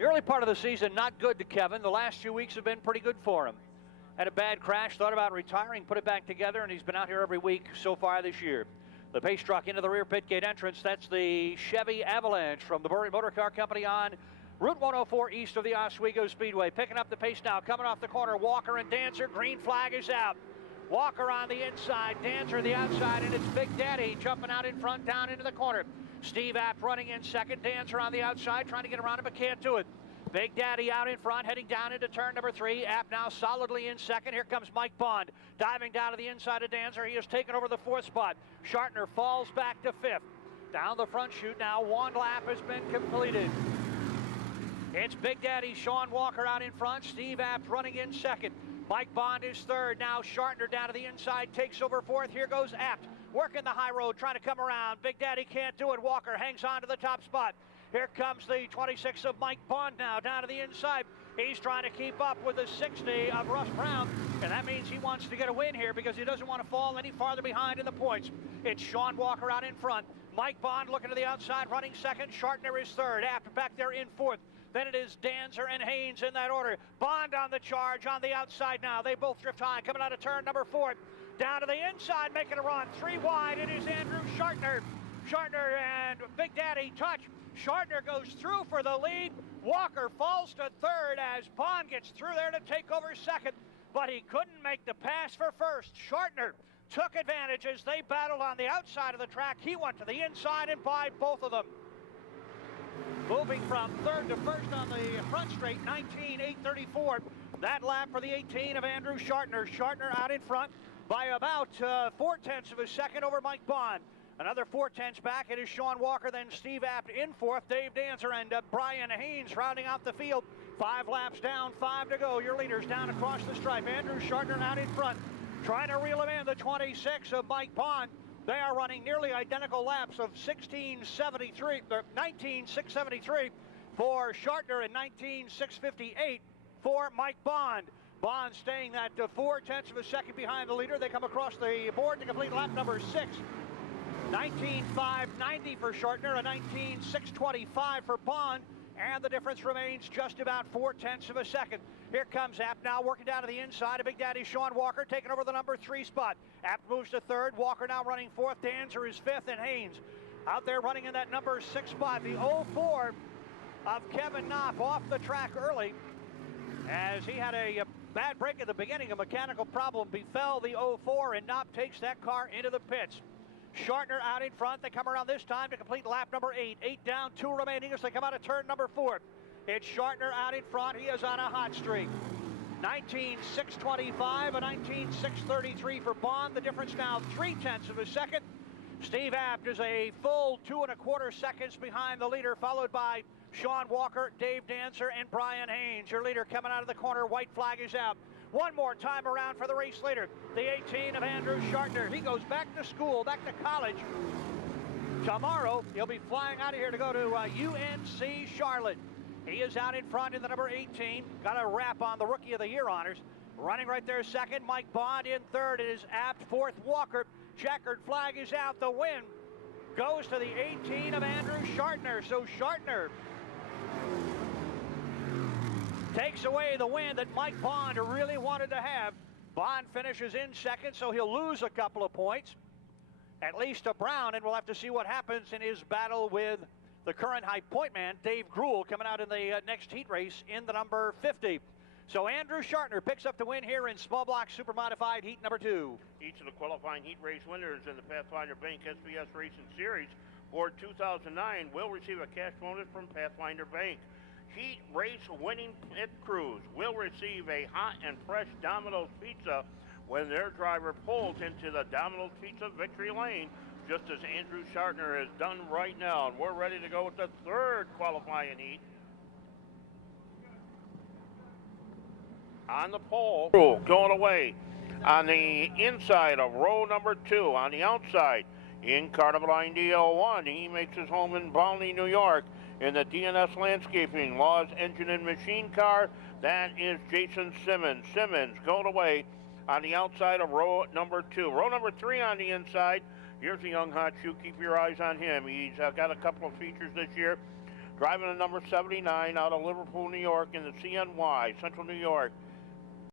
The early part of the season, not good to Kevin. The last few weeks have been pretty good for him. Had a bad crash, thought about retiring, put it back together, and he's been out here every week so far this year. The pace truck into the rear pit gate entrance. That's the Chevy Avalanche from the Bury Motor Car Company on Route 104 east of the Oswego Speedway. Picking up the pace now, coming off the corner. Walker and Dancer. Green flag is out. Walker on the inside, Dancer the outside, and it's Big Daddy jumping out in front, down into the corner. Steve Apt running in second, Dancer on the outside, trying to get around him, but can't do it. Big Daddy out in front, heading down into turn number 3. Apt now solidly in second. Here comes Mike Bond, diving down to the inside of Dancer. He has taken over the 4th spot. Schartner falls back to 5th. Down the front chute now, 1 lap has been completed. It's Big Daddy, Sean Walker out in front. Steve Apt running in second. Mike Bond is 3rd. Now Schartner down to the inside, takes over 4th. Here goes Apt, working the high road, trying to come around. Big Daddy can't do it. Walker hangs on to the top spot. Here comes the 26 of Mike Bond now, down to the inside. He's trying to keep up with the 60 of Russ Brown, and that means he wants to get a win here because he doesn't want to fall any farther behind in the points. It's Sean Walker out in front. Mike Bond looking to the outside, running second. Schartner is 3rd. Apt back there in 4th. Then it is Dancer and Haynes in that order. Bond on the charge on the outside now. They both drift high, coming out of turn number 4. Down to the inside, making a run. 3 wide, it is Andrew Schartner. Schartner and Big Daddy touch. Schartner goes through for the lead. Walker falls to 3rd as Bond gets through there to take over 2nd, but he couldn't make the pass for 1st. Schartner took advantage as they battled on the outside of the track. He went to the inside and by both of them. Moving from 3rd to 1st on the front straight, 19.834. That lap for the 18 of Andrew Schartner. Schartner out in front by about 0.4 of a second over Mike Bond. Another 0.4 back, it is Sean Walker, then Steve Apt in 4th, Dave Dancer and Brian Haynes rounding out the field. 5 laps down, 5 to go. Your leaders down across the stripe. Andrew Schartner out in front, trying to reel him in. The 26 of Mike Bond. They are running nearly identical laps of 19.673 for Schartner and 19.658 for Mike Bond. Bond staying that 0.4 of a second behind the leader. They come across the board to complete lap number 6. 19.590 for Schartner, a 19.625 for Bond, and the difference remains just about 0.4 of a second. Here comes Apt now working down to the inside of Big Daddy Sean Walker, taking over the number 3 spot. Apt moves to 3rd, Walker now running 4th, Dancer is 5th, and Haynes out there running in that number 6 spot. The 04 of Kevin Knopf off the track early as he had a bad break at the beginning. A mechanical problem befell the 04, and Knopf takes that car into the pits. Schartner out in front. They come around this time to complete lap number 8. 8 down, 2 remaining as they come out of turn number 4. It's Schartner out in front. He is on a hot streak. 19.625, a 19.633 for Bond. The difference now 0.3 of a second. Steve Apt is a full 2.25 seconds behind the leader, followed by Sean Walker, Dave Dancer, and Brian Haynes. Your leader coming out of the corner. White flag is out. One more time around for the race leader, the 18 of Andrew Schartner. He goes back to school, back to college. Tomorrow, he'll be flying out of here to go to UNC Charlotte. He is out in front in the number 18. Got a wrap on the Rookie of the Year honors. Running right there second, Mike Bond in 3rd. It is Apt, 4th, Walker. Checkered flag is out. The win goes to the 18 of Andrew Schartner. So Schartner takes away the win that Mike Bond really wanted to have. Bond finishes in 2nd, so he'll lose a couple of points, at least to Brown, and we'll have to see what happens in his battle with the current high point man, Dave Gruhl, coming out in the next heat race in the number 50. So Andrew Schartner picks up the win here in small block super modified heat number 2. Each of the qualifying heat race winners in the Pathfinder Bank SBS Racing Series for 2009 will receive a cash bonus from Pathfinder Bank. Heat race winning pit crews will receive a hot and fresh Domino's pizza when their driver pulls into the Domino's Pizza victory lane, just as Andrew Schartner has done right now. And we're ready to go with the 3rd qualifying heat. On the pole, going away on the inside of row number 2. On the outside, in Carnival Line DL1, he makes his home in Balney, New York, in the DNS Landscaping Laws Engine and Machine car. That is Jason Simmons. Simmons going away on the outside of row number 2. Row number 3 on the inside. Here's a young hot shoe. Keep your eyes on him. He's got a couple of features this year. Driving the number 79 out of Liverpool, New York in the CNY, Central New York.